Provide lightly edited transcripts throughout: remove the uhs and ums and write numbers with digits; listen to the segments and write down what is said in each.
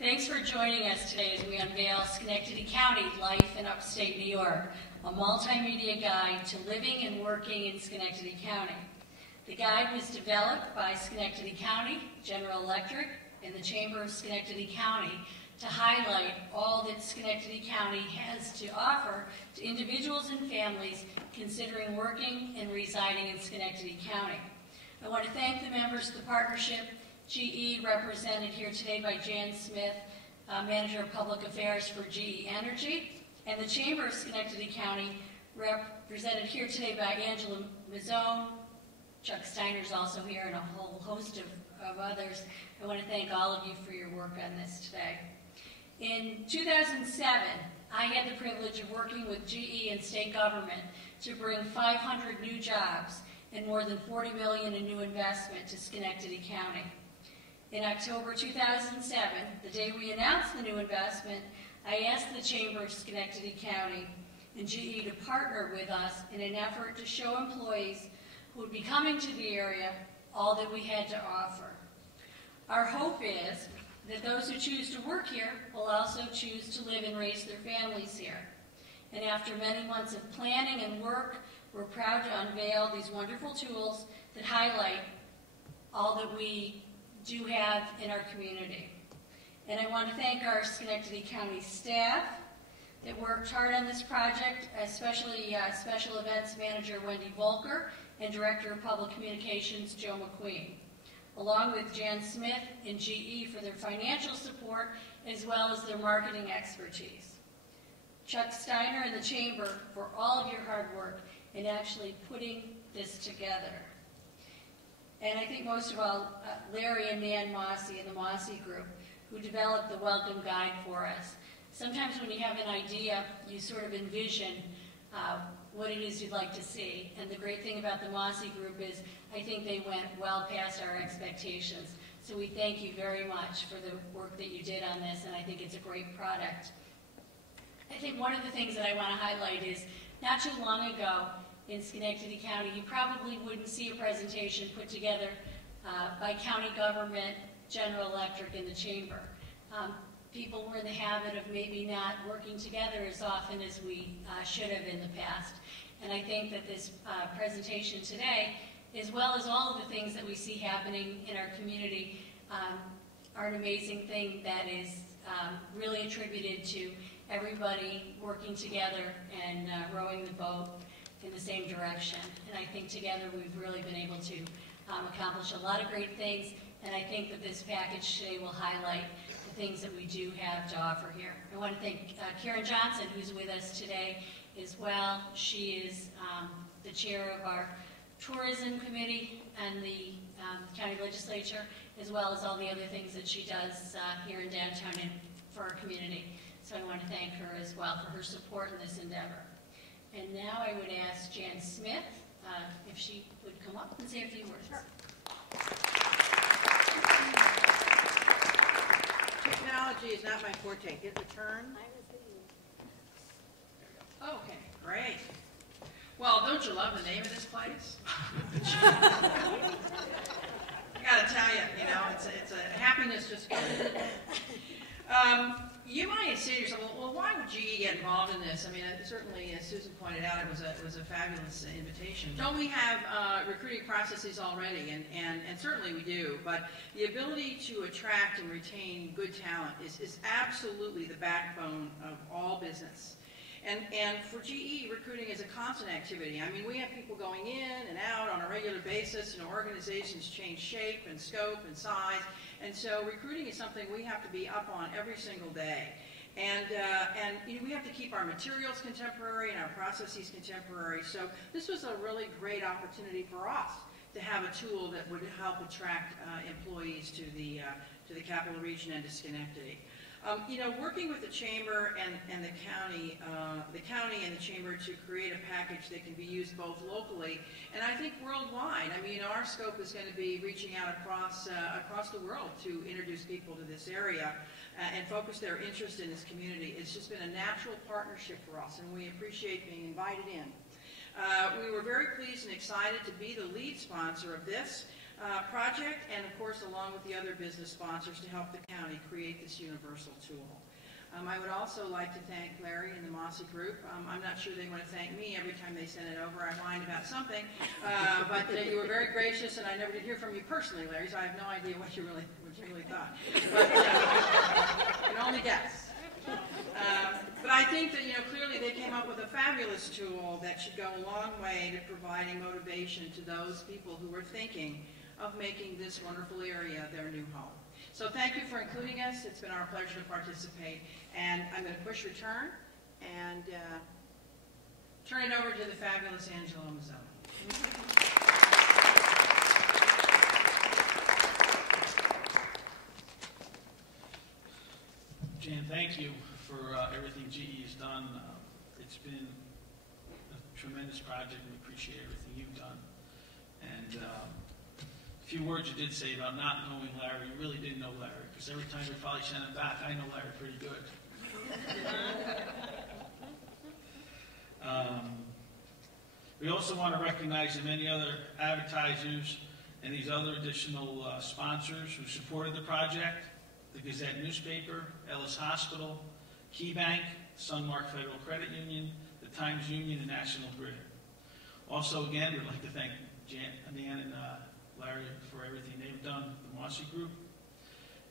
Thanks for joining us today as we unveil Schenectady County Life in Upstate New York, a multimedia guide to living and working in Schenectady County. The guide was developed by Schenectady County, General Electric, and the Chamber of Schenectady County to highlight all that Schenectady County has to offer to individuals and families considering working and residing in Schenectady County. I want to thank the members of the partnership, GE, represented here today by Jan Smith, Manager of Public Affairs for GE Energy, and the Chamber of Schenectady County, represented here today by Angela Mazzone. Chuck Steiner's also here, and a whole host of others. I want to thank all of you for your work on this today. In 2007, I had the privilege of working with GE and state government to bring 500 new jobs and more than $40 million in new investment to Schenectady County. In October 2007, the day we announced the new investment, I asked the Chamber of Schenectady County and GE to partner with us in an effort to show employees who would be coming to the area all that we had to offer. Our hope is that those who choose to work here will also choose to live and raise their families here. And after many months of planning and work, we're proud to unveil these wonderful tools that highlight all that we do have in our community. And I want to thank our Schenectady County staff that worked hard on this project, especially Special Events Manager Wendy Volker and Director of Public Communications Joe McQueen, along with Jan Smith and GE for their financial support as well as their marketing expertise. Chuck Steiner and the Chamber for all of your hard work in actually putting this together. And I think most of all, Larry and Nan Mossy and the Mossy Group, who developed the welcome guide for us. Sometimes when you have an idea, you sort of envision what it is you'd like to see. And the great thing about the Mossy Group is I think they went well past our expectations. So we thank you very much for the work that you did on this, and I think it's a great product. I think one of the things that I want to highlight is not too long ago in Schenectady County, you probably wouldn't see a presentation put together by county government, General Electric, and the Chamber. People were in the habit of maybe not working together as often as we should have in the past. And I think that this presentation today, as well as all of the things that we see happening in our community, are an amazing thing that is really attributed to everybody working together and rowing the boat in the same direction. And I think together we've really been able to accomplish a lot of great things, and I think that this package today will highlight the things that we do have to offer here. I want to thank Karen Johnson, who's with us today as well. She is the chair of our tourism committee and the county legislature, as well as all the other things that she does here in downtown and for our community. So I want to thank her as well for her support in this endeavor. And now I would ask Jan Smith if she would come up and say a few words. Sure. Technology is not my forte. Hit the turn. Okay, great. Well, don't you love the name of this place? I gotta tell you, it's a happiness just coming. You might say to yourself, well, why would GE get involved in this? I mean, certainly, as Susan pointed out, it was a fabulous invitation. Don't we have recruiting processes already? And certainly we do. But the ability to attract and retain good talent is absolutely the backbone of all business. And for GE, recruiting is a constant activity. I mean, we have people going in and out on a regular basis. Organizations change shape and scope and size. And so recruiting is something we have to be up on every single day. And we have to keep our materials contemporary and our processes contemporary. So this was a really great opportunity for us to have a tool that would help attract employees to the capital region and to Schenectady. Working with the Chamber and the county and the Chamber to create a package that can be used both locally and I think worldwide. I mean, our scope is going to be reaching out across the world to introduce people to this area and focus their interest in this community. It's just been a natural partnership for us, and we appreciate being invited in. We were very pleased and excited to be the lead sponsor of this. project, and of course, along with the other business sponsors to help the county create this universal tool. I would also like to thank Larry and the Mossy Group. I'm not sure they want to thank me every time they send it over. I whine about something, but you were very gracious, and I never did hear from you personally, Larry, so I have no idea what you really thought. But you can only guess. But I think that, clearly they came up with a fabulous tool that should go a long way to providing motivation to those people who are thinking of making this wonderful area their new home. So thank you for including us. It's been our pleasure to participate. And I'm going to push return and turn it over to the fabulous Angela Mazzone. Jan, thank you for everything GE has done. It's been a tremendous project. We appreciate everything you've done. And a few words you did say about not knowing Larry. You really didn't know Larry, because every time we probably send him back, I know Larry pretty good. We also want to recognize the many other advertisers and these other additional sponsors who supported the project: the Gazette newspaper, Ellis Hospital, KeyBank, Sunmark Federal Credit Union, the Times Union, and National Grid. Also, again, we'd like to thank Dan and Larry for everything they've done, the Mossy Group.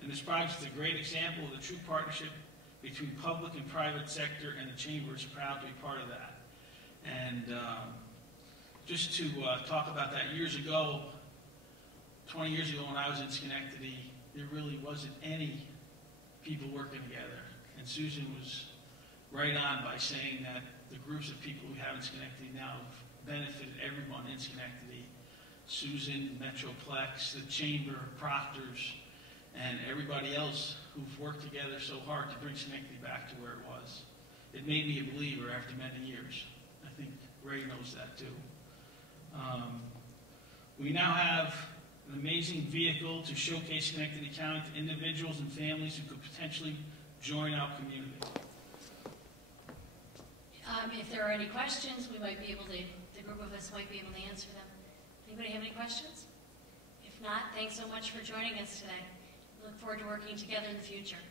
And this project is a great example of the true partnership between public and private sector, and the Chamber is proud to be part of that. And just to talk about that, years ago, 20 years ago when I was in Schenectady, there really wasn't any people working together. And Susan was right on by saying that the groups of people we have in Schenectady now have benefited everyone in Schenectady. Susan, Metroplex, the Chamber, Proctors, and everybody else who've worked together so hard to bring Schenectady back to where it was. It made me a believer after many years. I think Ray knows that too. We now have an amazing vehicle to showcase Schenectady County to individuals and families who could potentially join our community. If there are any questions, we might be able to, the group of us might be able to answer them. Anybody have any questions? If not, thanks so much for joining us today. We look forward to working together in the future.